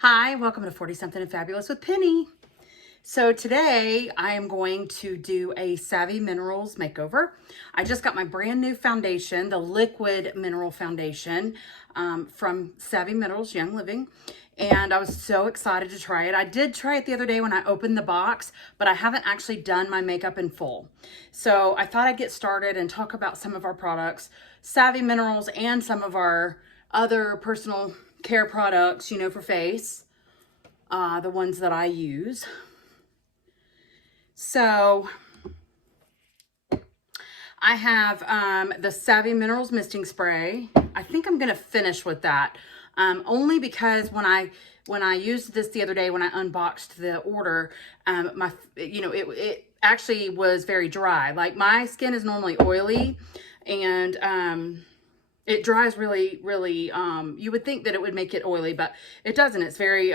Hi, welcome to 40 Something and Fabulous with Penny. So today I am going to do a Savvy Minerals makeover. I just got my brand new foundation, the Liquid Mineral Foundation from Savvy Minerals Young Living. And I was so excited to try it. I did try it the other day when I opened the box, but I haven't actually done my makeup in full. So I thought I'd get started and talk about some of our products, Savvy Minerals, and some of our other personal care products, you know, for face, the ones that I use. So I have the Savvy Minerals Misting Spray. I think I'm going to finish with that, only because when I used this the other day, when I unboxed the order, it actually was very dry. Like, my skin is normally oily, and it dries really, really, you would think that it would make it oily, but it doesn't. It's very,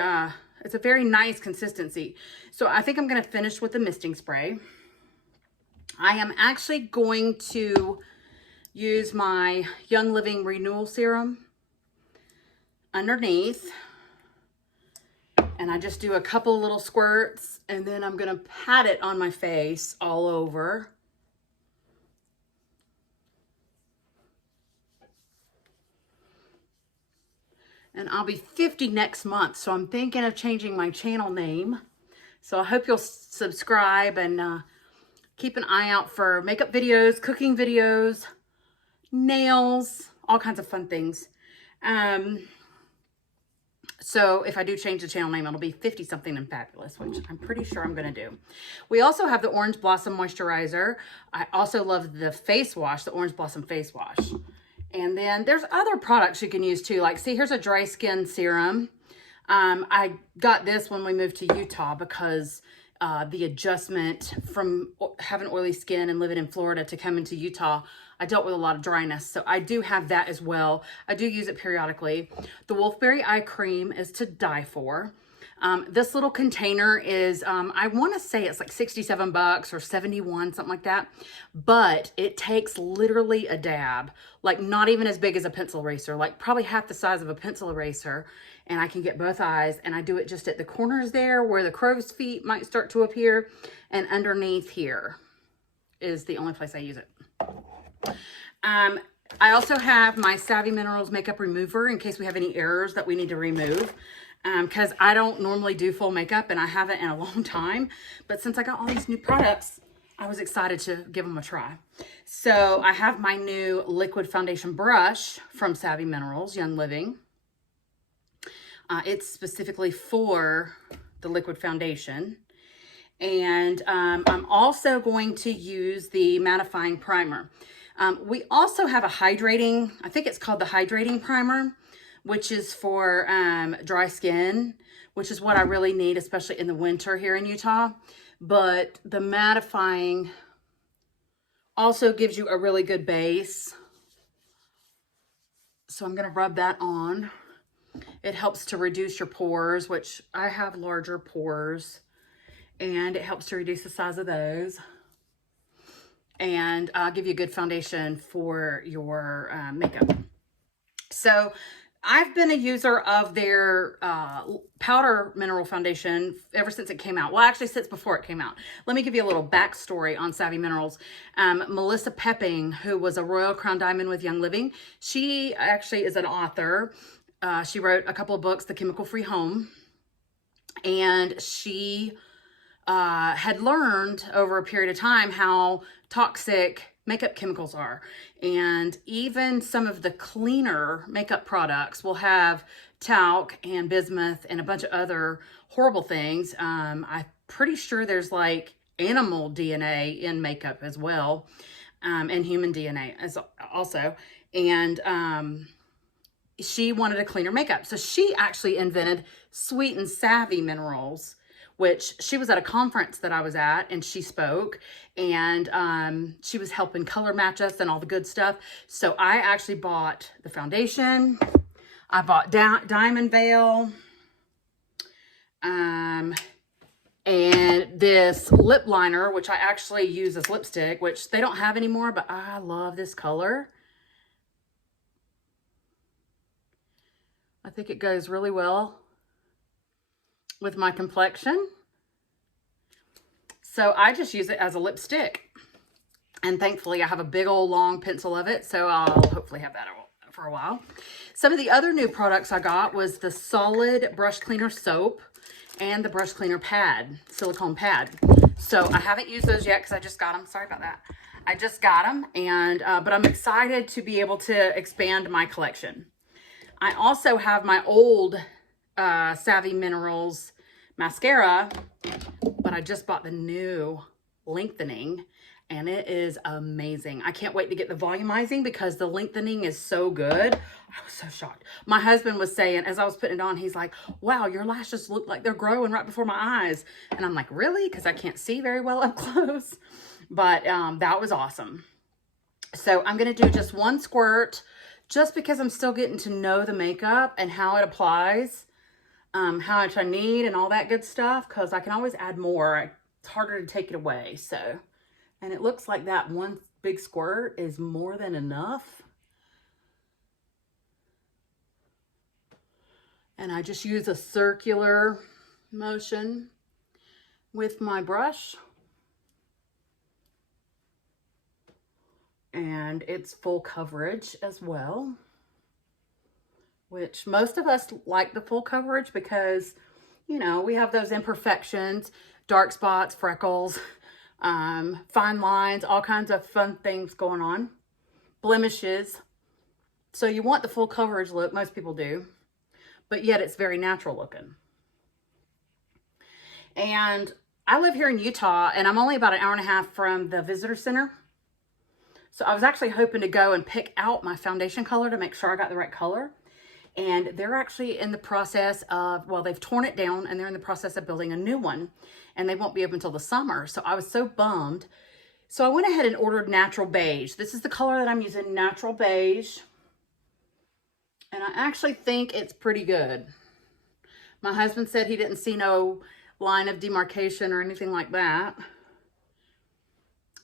it's a very nice consistency. So I think I'm going to finish with the misting spray. I am actually going to use my Young Living Renewal Serum underneath. And I just do a couple little squirts, and then I'm going to pat it on my face all over. And I'll be 50 next month, so I'm thinking of changing my channel name. So I hope you'll subscribe and keep an eye out for makeup videos, cooking videos, nails, all kinds of fun things. So if I do change the channel name, it'll be 50 Something and Fabulous, which I'm pretty sure I'm going to do. We also have the Orange Blossom Moisturizer. I also love the face wash, the Orange Blossom face wash. And then there's other products you can use too. Like, see, here's a dry skin serum. I got this when we moved to Utah because the adjustment from having oily skin and living in Florida to coming to Utah, I dealt with a lot of dryness. So I do have that as well. I do use it periodically. The Wolfberry Eye Cream is to die for. This little container is, I want to say it's like 67 bucks or 71, something like that. But it takes literally a dab, like not even as big as a pencil eraser, like probably half the size of a pencil eraser. And I can get both eyes, and I do it just at the corners there where the crow's feet might start to appear, and underneath here is the only place I use it. I also have my Savvy Minerals makeup remover in case we have any errors that we need to remove. Because I don't normally do full makeup, and I haven't in a long time. But since I got all these new products, I was excited to give them a try. So I have my new liquid foundation brush from Savvy Minerals Young Living. It's specifically for the liquid foundation. And I'm also going to use the Mattifying primer. We also have a hydrating, I think it's called the hydrating primer, which is for dry skin, which is what I really need, especially in the winter here in Utah. But the mattifying also gives you a really good base. So I'm going to rub that on. It helps to reduce your pores, which I have larger pores, and it helps to reduce the size of those. And give you a good foundation for your makeup. So I've been a user of their powder mineral foundation ever since it came out. Well, actually, since before it came out. Let me give you a little backstory on Savvy Minerals. Melissa Pepping, who was a Royal Crown Diamond with Young Living, she actually is an author. She wrote a couple of books, The Chemical Free Home, and she had learned over a period of time how toxic makeup chemicals are. And even some of the cleaner makeup products will have talc and bismuth and a bunch of other horrible things. I'm pretty sure there's like animal DNA in makeup as well, and human DNA as also. And she wanted a cleaner makeup. So she actually invented Sweet and Savvy Minerals, which she was at a conference that I was at, and she spoke, and she was helping color match us and all the good stuff. So I actually bought the foundation. I bought Diamond Veil, and this lip liner, which I actually use as lipstick, which they don't have anymore, but I love this color. I think it goes really well with my complexion. So I just use it as a lipstick. And thankfully I have a big old long pencil of it. So I'll hopefully have that for a while. Some of the other new products I got was the solid brush cleaner soap and the brush cleaner pad, silicone pad. So I haven't used those yet because I just got them. Sorry about that. I just got them, and but I'm excited to be able to expand my collection. I also have my old Savvy Minerals mascara, but I just bought the new Lengthening, and it is amazing. I can't wait to get the volumizing because the Lengthening is so good. I was so shocked. My husband was saying, as I was putting it on, he's like, wow, your lashes look like they're growing right before my eyes. And I'm like, really? Because I can't see very well up close. But that was awesome. So I'm going to do just one squirt just because I'm still getting to know the makeup and how it applies, how much I need and all that good stuff, because I can always add more. It's harder to take it away. So, and it looks like that one big squirt is more than enough. And I just use a circular motion with my brush. And it's full coverage as well, which most of us like the full coverage because, you know, we have those imperfections, dark spots, freckles, fine lines, all kinds of fun things going on, blemishes. So you want the full coverage look, most people do, but yet it's very natural looking. And I live here in Utah, and I'm only about an hour and a half from the visitor center. So I was actually hoping to go and pick out my foundation color to make sure I got the right color. And they're actually in the process of, well, they've torn it down and they're in the process of building a new one. And they won't be open until the summer. So I was so bummed. So I went ahead and ordered Natural Beige. This is the color that I'm using, Natural Beige. And I actually think it's pretty good. My husband said he didn't see no line of demarcation or anything like that.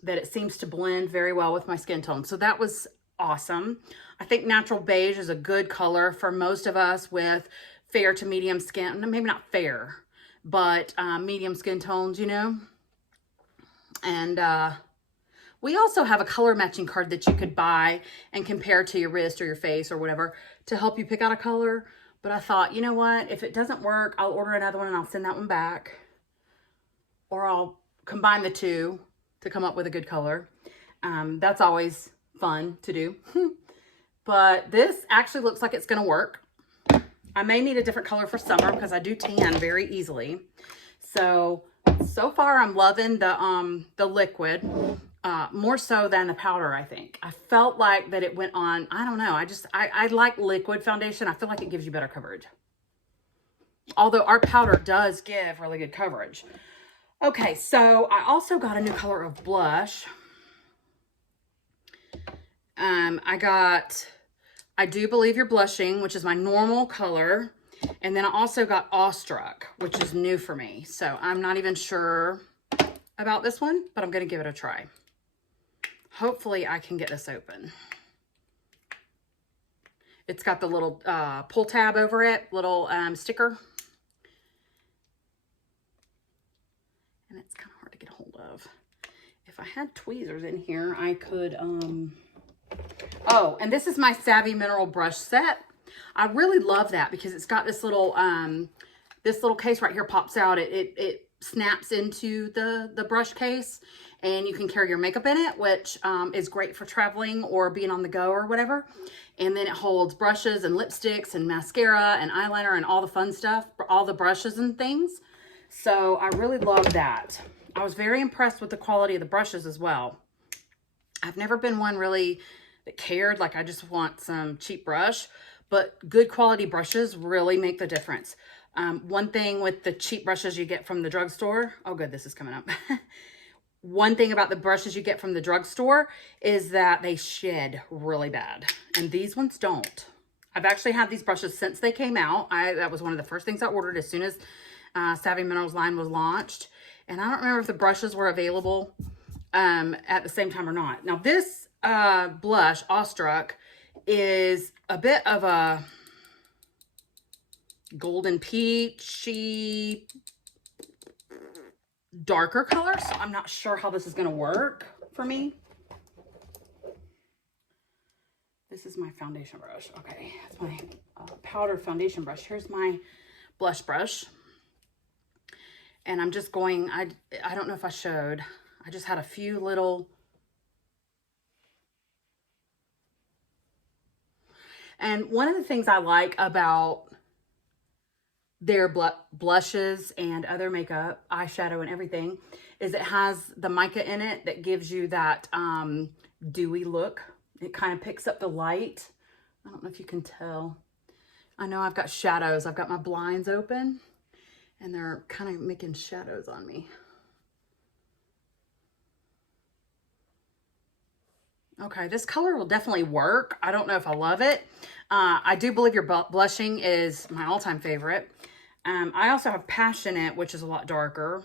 That it seems to blend very well with my skin tone. So that was awesome. I think Natural Beige is a good color for most of us with fair to medium skin. Maybe not fair, but medium skin tones, you know. And we also have a color matching card that you could buy and compare to your wrist or your face or whatever to help you pick out a color. But I thought, you know what? If it doesn't work, I'll order another one and I'll send that one back. Or I'll combine the two to come up with a good color. That's always fun to do. But this actually looks like it's going to work. I may need a different color for summer because I do tan very easily. So far I'm loving the liquid more so than the powder, I think. I felt like that it went on, I don't know. I like liquid foundation. I feel like it gives you better coverage. Although our powder does give really good coverage. Okay, so I also got a new color of blush. I Do Believe You're Blushing, which is my normal color. And then I also got Awestruck, which is new for me. So I'm not even sure about this one, but I'm going to give it a try. Hopefully I can get this open. It's got the little pull tab over it, little sticker. And it's kind of hard to get a hold of. If I had tweezers in here, I could, oh, and this is my Savvy Mineral brush set. I really love that because it's got this little case right here pops out. It snaps into the brush case and you can carry your makeup in it, which is great for traveling or being on the go or whatever. And then it holds brushes and lipsticks and mascara and eyeliner and all the fun stuff, all the brushes and things. So I really love that. I was very impressed with the quality of the brushes as well. I've never been one really that cared, like I just want some cheap brush, but good quality brushes really make the difference. One thing with the cheap brushes you get from the drugstore, oh good, this is coming up. One thing about the brushes you get from the drugstore is that they shed really bad, and these ones don't. I've actually had these brushes since they came out. That was one of the first things I ordered as soon as Savvy Minerals line was launched. And I don't remember if the brushes were available at the same time or not. Now this blush, Awestruck, is a bit of a, golden peachy, darker color. So I'm not sure how this is going to work for me. This is my foundation brush. Okay, that's my powder foundation brush. Here's my blush brush. And I'm just going, I don't know if I showed, I just had a few little, and one of the things I like about their blushes and other makeup, eyeshadow and everything, is it has the mica in it that gives you that dewy look. It kind of picks up the light. I don't know if you can tell. I know I've got shadows. I've got my blinds open and they're kind of making shadows on me. Okay, this color will definitely work. I don't know if I love it. I do believe your blushing is my all-time favorite. I also have Passionate, which is a lot darker.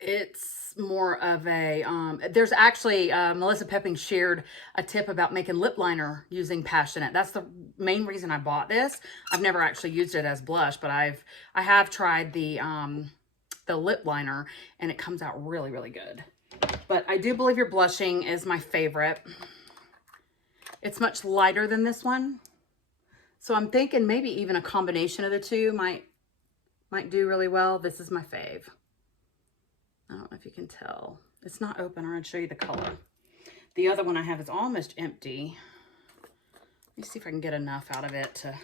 It's more of a, there's actually, Melissa Pepping shared a tip about making lip liner using Passionate. That's the main reason I bought this. I've never actually used it as blush, but I have tried the lip liner and it comes out really, really good. But I do believe your blushing is my favorite. It's much lighter than this one. So I'm thinking maybe even a combination of the two might do really well. This is my fave. I don't know if you can tell. It's not open, or I'd show you the color. The other one I have is almost empty. Let me see if I can get enough out of it to...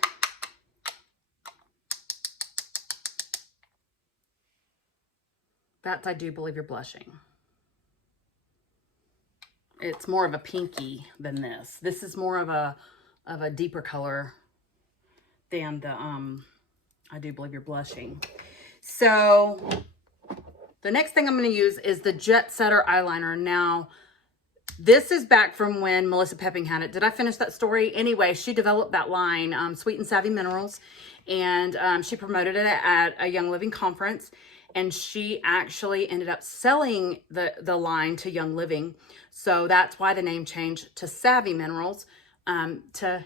That's I Do Believe You're Blushing. It's more of a pinky than this. This is more of a deeper color than the I Do Believe You're Blushing. So the next thing I'm going to use is the Jettsetter eyeliner. Now, this is back from when Melissa Pepping had it. Did I finish that story? Anyway, she developed that line, Sweet and Savvy Minerals, and she promoted it at a Young Living conference, and she actually ended up selling the line to Young Living. So that's why the name changed to Savvy Minerals, to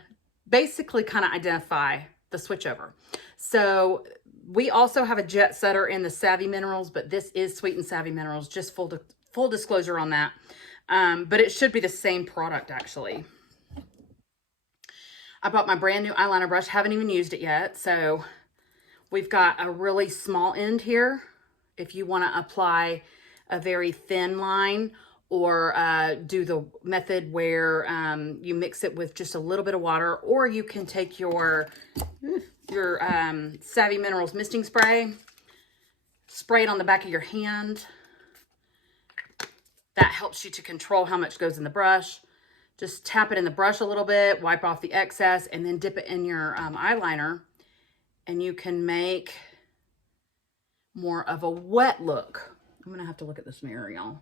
basically kind of identify the switchover. So we also have a Jettsetter in the Savvy Minerals, but this is Sweet and Savvy Minerals, just full disclosure on that. But it should be the same product, actually. I bought my brand new eyeliner brush. Haven't even used it yet. So we've got a really small end here. If you want to apply a very thin line, or do the method where you mix it with just a little bit of water, or you can take your Savvy Minerals misting spray, spray it on the back of your hand. That helps you to control how much goes in the brush. Just tap it in the brush a little bit, wipe off the excess, and then dip it in your eyeliner, and you can make more of a wet look. I'm gonna have to look at this mirror, y'all.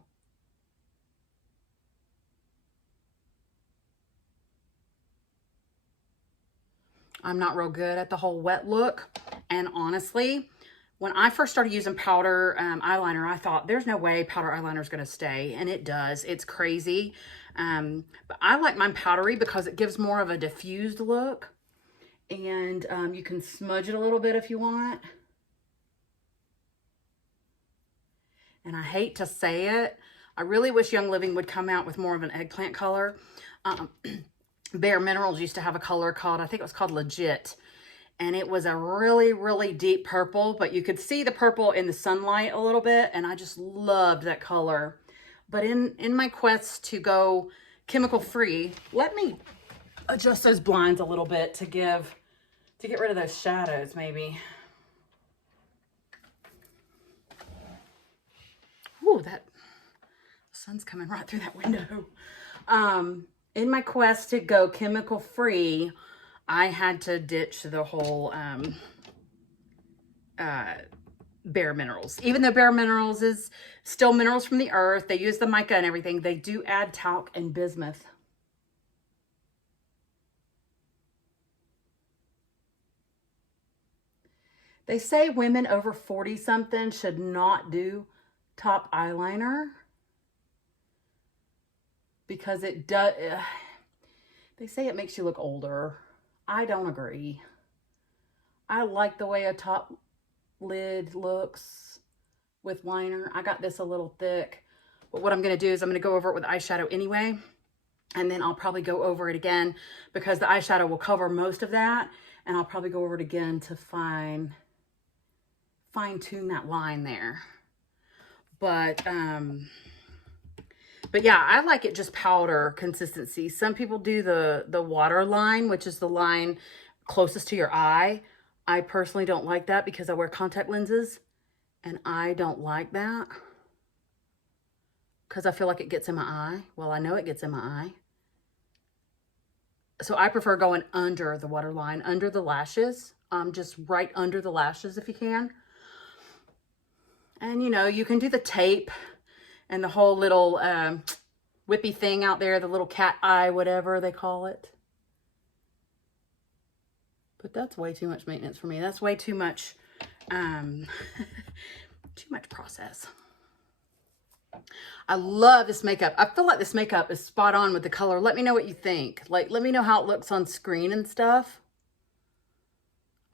I'm not real good at the whole wet look. And honestly, when I first started using powder eyeliner, I thought there's no way powder eyeliner is going to stay. And it does. It's crazy. But I like mine powdery because it gives more of a diffused look. And you can smudge it a little bit if you want. And I hate to say it, I really wish Young Living would come out with more of an eggplant color. Bare Minerals used to have a color called, I think it was called Legit. And it was a really, really deep purple, but you could see the purple in the sunlight a little bit. And I just loved that color. But in my quest to go chemical free, let me adjust those blinds a little bit to get rid of those shadows maybe. Ooh, the sun's coming right through that window. In my quest to go chemical free, I had to ditch the whole Bare Minerals. Even though Bare Minerals is still minerals from the earth, they use the mica and everything, they do add talc and bismuth. They say women over 40-something should not do top eyeliner because it does, they say it makes you look older. I don't agree. I like the way a top lid looks with liner. I got this a little thick, but what I'm going to do is I'm going to go over it with eyeshadow anyway, and then I'll probably go over it again because the eyeshadow will cover most of that, and I'll probably go over it again to fine tune that line there. But yeah, I like it just powder consistency. Some people do the water line, which is the line closest to your eye. I personally don't like that because I wear contact lenses, and I don't like that because I feel like it gets in my eye. Well, I know it gets in my eye. So I prefer going under the water line, under the lashes, just right under the lashes if you can. And, you know, you can do the tape and the whole little whippy thing out there, the little cat eye, whatever they call it. But that's way too much maintenance for me. That's way too much, too much process. I love this makeup. I feel like this makeup is spot on with the color. Let me know what you think. Like, let me know how it looks on screen and stuff.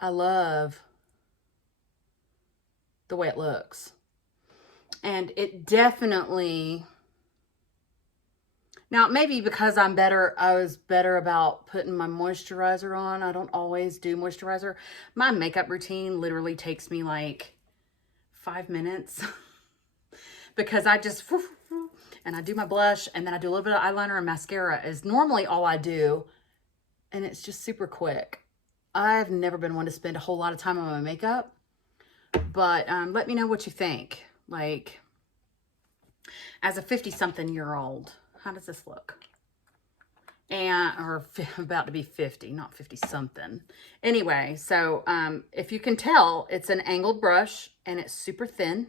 I love the way it looks. And it definitely, now maybe because I was better about putting my moisturizer on. I don't always do moisturizer. My makeup routine literally takes me like 5 minutes because I just, and I do my blush and then I do a little bit of eyeliner and mascara is normally all I do. And it's just super quick. I've never been one to spend a whole lot of time on my makeup, but let me know what you think. Like, as a 50-something-year-old, how does this look? Or about to be 50, not 50-something. Anyway, so if you can tell, it's an angled brush, and it's super thin.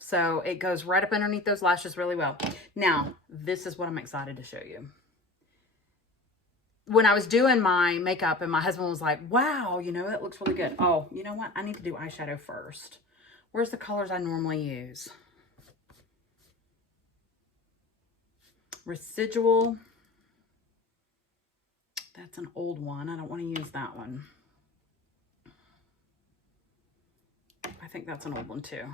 So it goes right up underneath those lashes really well. Now, this is what I'm excited to show you. When I was doing my makeup, and my husband was like, wow, you know, that looks really good. Oh, you know what? I need to do eyeshadow first. Where's the colors I normally use? Residual. That's an old one. I don't want to use that one. I think that's an old one too.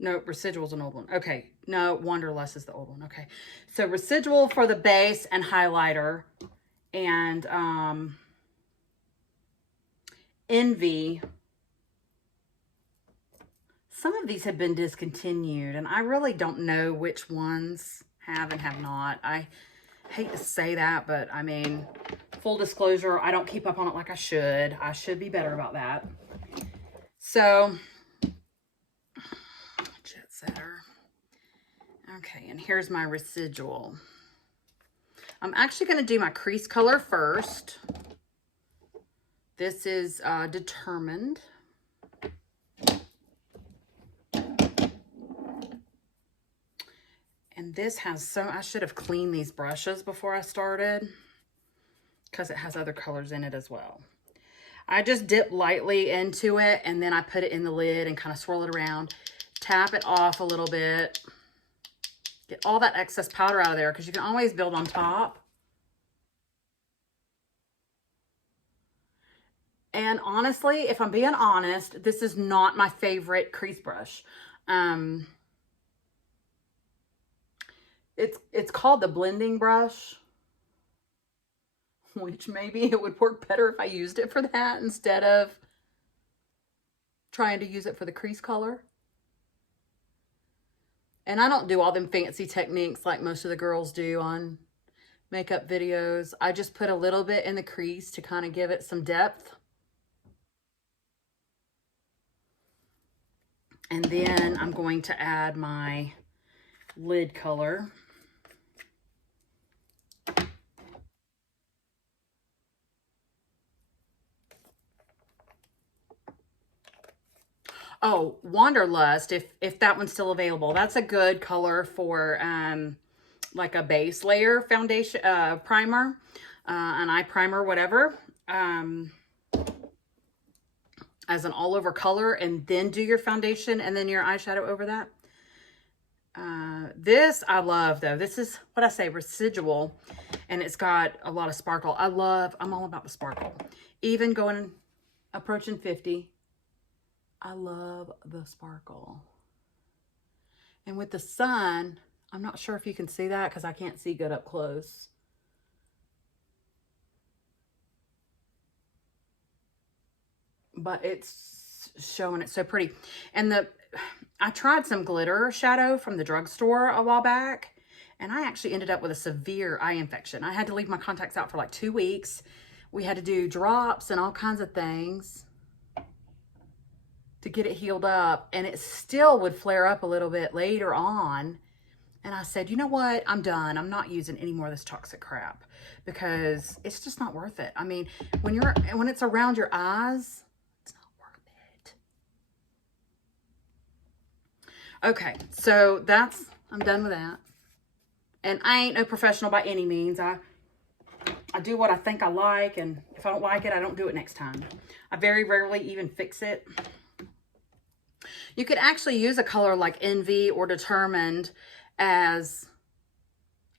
No, Residual's an old one. Okay. No, Wanderlust is the old one. Okay. So Residual for the base and highlighter. And Envy. Some of these have been discontinued, and I really don't know which ones have and have not. I hate to say that, but I mean, full disclosure, I don't keep up on it like I should. I should be better about that. So, Jettsetter. Okay, and here's my Residual. I'm actually going to do my crease color first. This is Determined. And this has I should have cleaned these brushes before I started because it has other colors in it as well. I just dip lightly into it and then I put it in the lid and kind of swirl it around, tap it off a little bit, get all that excess powder out of there because you can always build on top. And honestly, if I'm being honest, this is not my favorite crease brush. It's called the blending brush, which maybe it would work better if I used it for that instead of trying to use it for the crease color. And I don't do all them fancy techniques like most of the girls do on makeup videos. I just put a little bit in the crease to kind of give it some depth. And then I'm going to add my lid color. Oh, Wanderlust, if that one's still available. That's a good color for like a base layer foundation, primer, an eye primer, whatever. As an all over color, and then do your foundation and then your eyeshadow over that. This I love though. This is what I say, Residual, and it's got a lot of sparkle. I'm all about the sparkle. Even approaching 50, I love the sparkle. And with the sun, I'm not sure if you can see that because I can't see good up close. But it's showing it so pretty. And I tried some glitter shadow from the drugstore a while back, and I actually ended up with a severe eye infection. I had to leave my contacts out for like 2 weeks. We had to do drops and all kinds of things to get it healed up, and it still would flare up a little bit later on. And I said, you know what? I'm done. I'm not using any more of this toxic crap because it's just not worth it. I mean, when it's around your eyes, it's not worth it. Okay, so I'm done with that. And I ain't no professional by any means. I do what I think I like, and if I don't like it, I don't do it next time. I very rarely even fix it. You could actually use a color like Envy or Determined as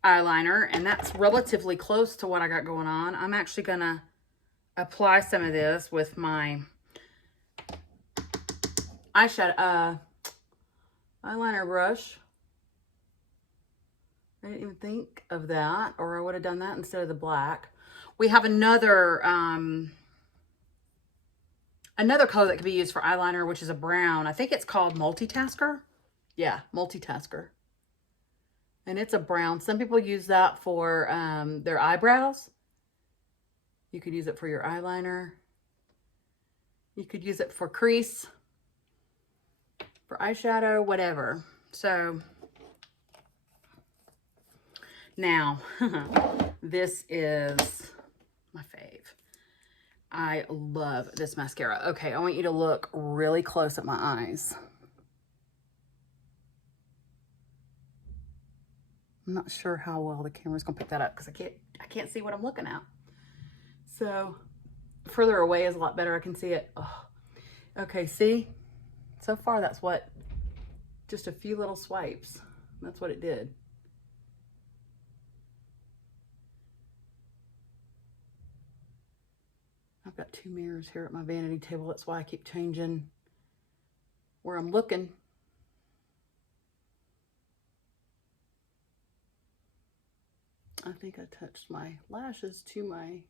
eyeliner, and that's relatively close to what I got going on. I'm actually gonna apply some of this with my eyeshadow eyeliner brush. I didn't even think of that, or I would have done that instead of the black. We have another color that could be used for eyeliner, which is a brown. I think it's called Multitasker. Yeah, Multitasker. And it's a brown. Some people use that for their eyebrows. You could use it for your eyeliner. You could use it for crease, for eyeshadow, whatever. So now, this is my fave. I love this mascara. Okay, I want you to look really close at my eyes. I'm not sure how well the camera's gonna pick that up because I can't see what I'm looking at. So further away is a lot better. I can see it. Oh. Okay, see? So far that's what, just a few little swipes. That's what it did. I've got 2 mirrors here at my vanity table. That's why I keep changing where I'm looking. I think I touched my lashes to my...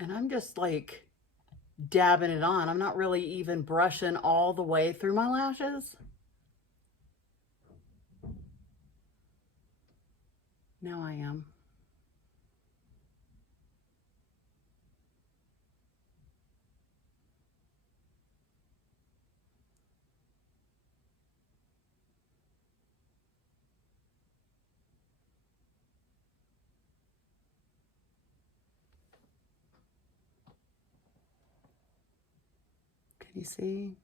And I'm just like dabbing it on. I'm not really even brushing all the way through my lashes. Now I am. Can you see?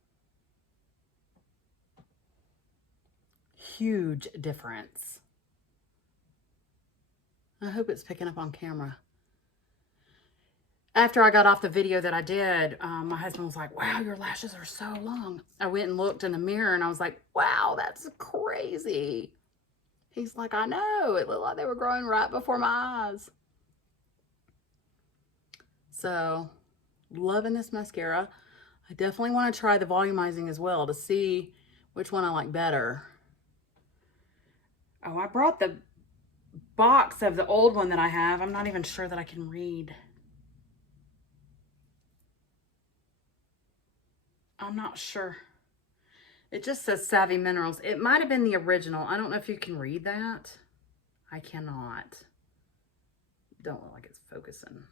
Huge difference. I hope it's picking up on camera. After I got off the video that I did, my husband was like, wow, your lashes are so long. I went and looked in the mirror and I was like, wow, that's crazy. He's like, I know, it looked like they were growing right before my eyes. So, loving this mascara. I definitely want to try the volumizing as well to see which one I like better. Oh, I brought the box of the old one that I have. I'm not even sure that I can read. I'm not sure. It just says Savvy Minerals. It might have been the original. I don't know if you can read that. I cannot. Don't look like it's focusing.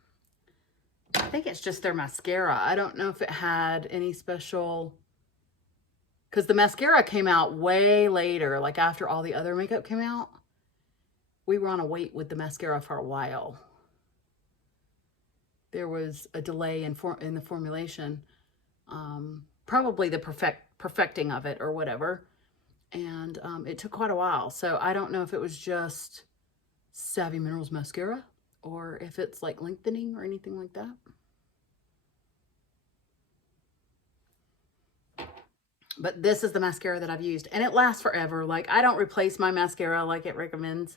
I think it's just their mascara. I don't know if it had any special... Because the mascara came out way later, like after all the other makeup came out. We were on a wait with the mascara for a while. There was a delay in the formulation. Probably the perfecting of it or whatever. And it took quite a while. So I don't know if it was just Savvy Minerals mascara, or if it's like Lengthening or anything like that. But this is the mascara that I've used, and it lasts forever. Like, I don't replace my mascara like it recommends.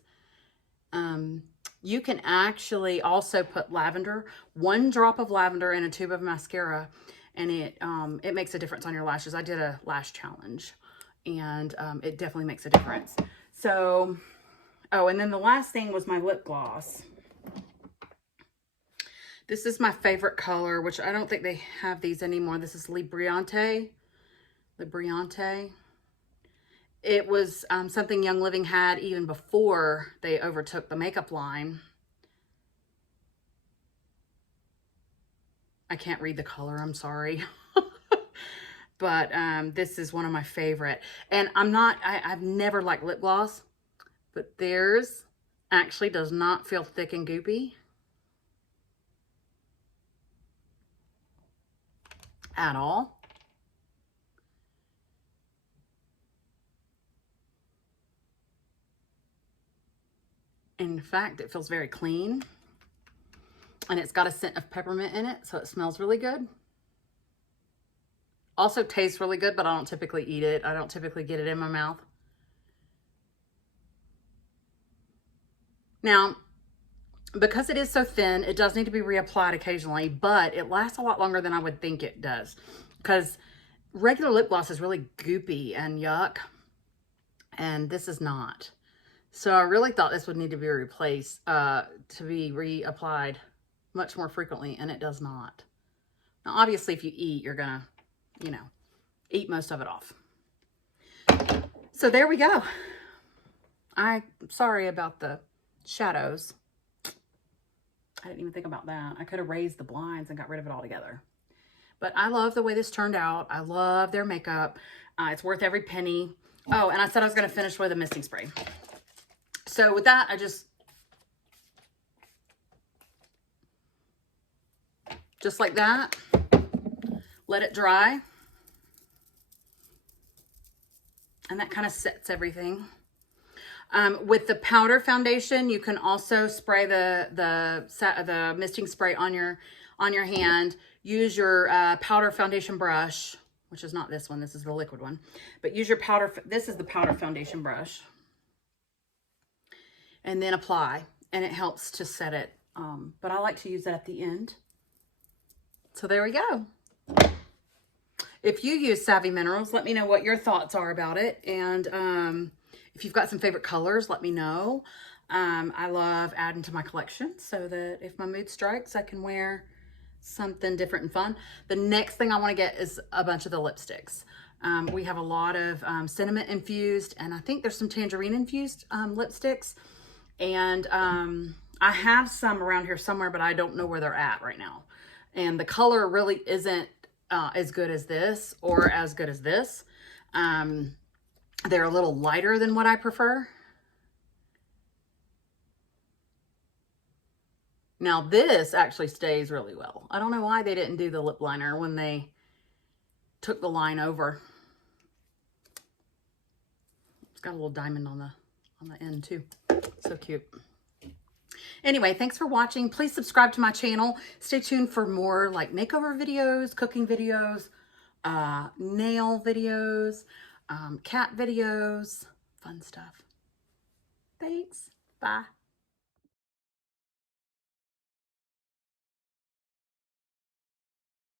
You can actually also put lavender, 1 drop of lavender in a tube of mascara, and it makes a difference on your lashes. I did a lash challenge, and it definitely makes a difference. So, oh, and then the last thing was my lip gloss. This is my favorite color, which I don't think they have these anymore. This is Libriante. It was something Young Living had even before they overtook the makeup line. I can't read the color, I'm sorry. But this is one of my favorite. And I've never liked lip gloss, but theirs actually does not feel thick and goopy at all. In fact, it feels very clean, and it's got a scent of peppermint in it, so it smells really good. Also tastes really good, but I don't typically eat it. I don't typically get it in my mouth. Now, because it is so thin, it does need to be reapplied occasionally, but it lasts a lot longer than I would think it does, because regular lip gloss is really goopy and yuck, and this is not. So I really thought this would need to be replaced, to be reapplied much more frequently, and it does not. Now, obviously, if you eat, you're gonna, you know, eat most of it off. So there we go. I'm sorry about the shadows. I didn't even think about that. I could have raised the blinds and got rid of it altogether. But I love the way this turned out. I love their makeup. It's worth every penny. Oh, and I said I was gonna finish with a misting spray. So with that, I just like that, let it dry. And that kind of sets everything. With the powder foundation, you can also spray the misting spray on your hand. Use your powder foundation brush, which is not this one. This is the liquid one. But use your powder. This is the powder foundation brush. And then apply, and it helps to set it. But I like to use that at the end. So there we go. If you use Savvy Minerals, let me know what your thoughts are about it. And if you've got some favorite colors, let me know. I love adding to my collection so that if my mood strikes, I can wear something different and fun. The next thing I want to get is a bunch of the lipsticks. We have a lot of cinnamon infused, and I think there's some tangerine infused lipsticks. And I have some around here somewhere, but I don't know where they're at right now. And the color really isn't as good as this or as good as this. They're a little lighter than what I prefer. Now this actually stays really well. I don't know why they didn't do the lip liner when they took the line over. It's got a little diamond on the end too. So cute. Anyway, thanks for watching. Please subscribe to my channel. Stay tuned for more like makeover videos, cooking videos, nail videos, cat videos, fun stuff. Thanks. Bye.